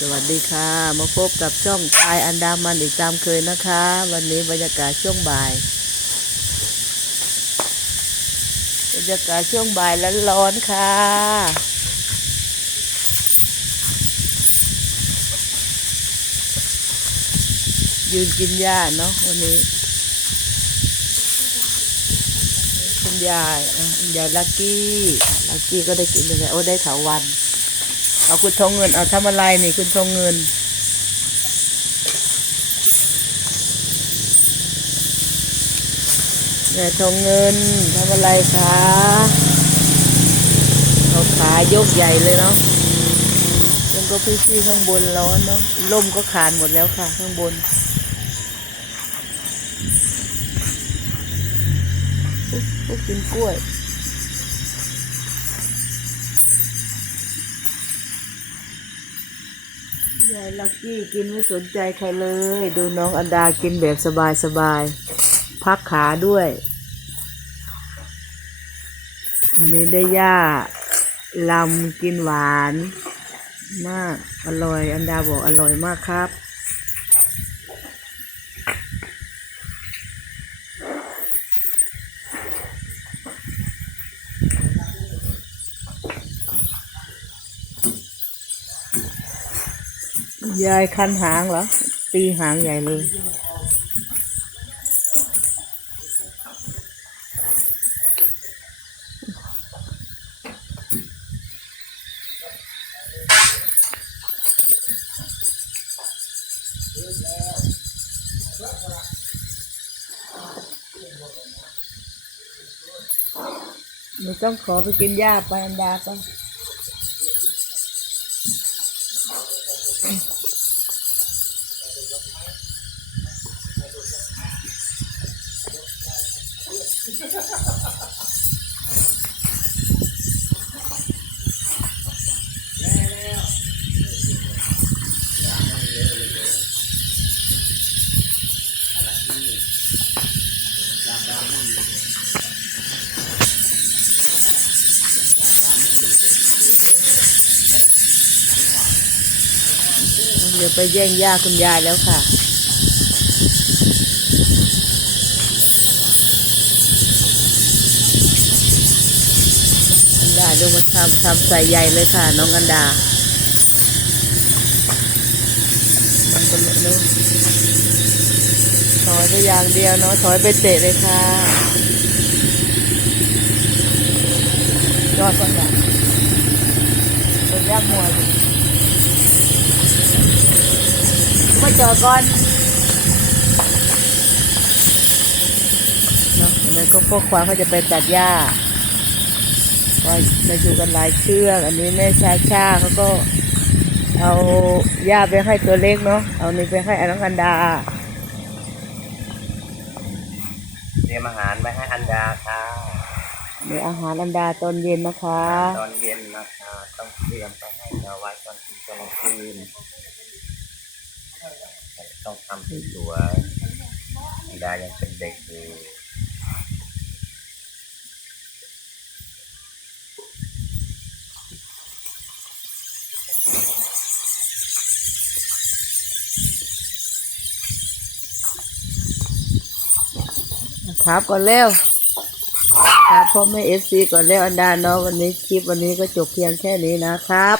สวัสดีค่ะมาพบกับช่องชายอันดามันอีกตามเคยนะคะ วันนี้บรรยากาศช่วงบ่าย บรรยากาศช่วงบ่ายแล้วร้อนๆค่ะ ยืนกินหญ้าเนาะวันนี้คุณยายคุณยายลักกี้ลักกี้ก็ได้กินไปแล้วโอ้ได้ถาวัน เอาคุณทองเงิน เอาทำอะไรนี่คุณทองเงินแม่ทองเงินทำอะไรคะเขาขายกใหญ่เลยเนาะยังก็พี่ๆข้างบนร้อนเนาะล่มก็ขาดหมดแล้วค่ะ ข้างบนอุ๊ยอุ๊ยกินกล้วย ยายลักกี้กินไม่สนใจใครเลย ดูน้องอันดากินแบบสบายสบายๆพักขาด้วยวันนี้ได้ย่าลำกินหวาน มากอร่อย อันดาบอกอร่อยมากครับ ยายคันหางเหรอ ตีหางใหญ่เลยไม่ต้องขอไปกินหญ้าไปอันดาไป เดี๋ยวไปแย่งย่าคุณยายแล้วค่ะ อันดาดูมันทำทำใส่ใหญ่เลยค่ะ น้องอันดา มันก็เลอะเนอถอยไปอย่างเดียวเนาะถอยไปเตะเลยค่ะ ยอดก่อนค่ะเป็นยักษ์มวมาจอก่อนเนาะอันนั้นก็พวกควางเขาจะไปตัดหญ้า ก็มาอยู่กันหลายเชือก อันนี้แม่ชาชาเขาก็ เอาหญ้าไปให้ตัวเล็กเนาะ เอานี่ไปให้อน้องอันดา เตรียมอาหารไว้ให้อันดาค่ะในอาหารอันดาตอนเย็นนะคะ ตอนเย็นนะคะ ต้องเตรียมไปให้เอาไว้ตอนกินตอนกลางคืนต้องทำให้สวยอันดายังเป็นเด็กอยู่ ครับก่อนเร็วครับพ่อแม่เอฟซีก่อนเร็วอันดาเนาะวันนี้คลิปวันนี้ก็จบเพียงแค่นี้นะครับ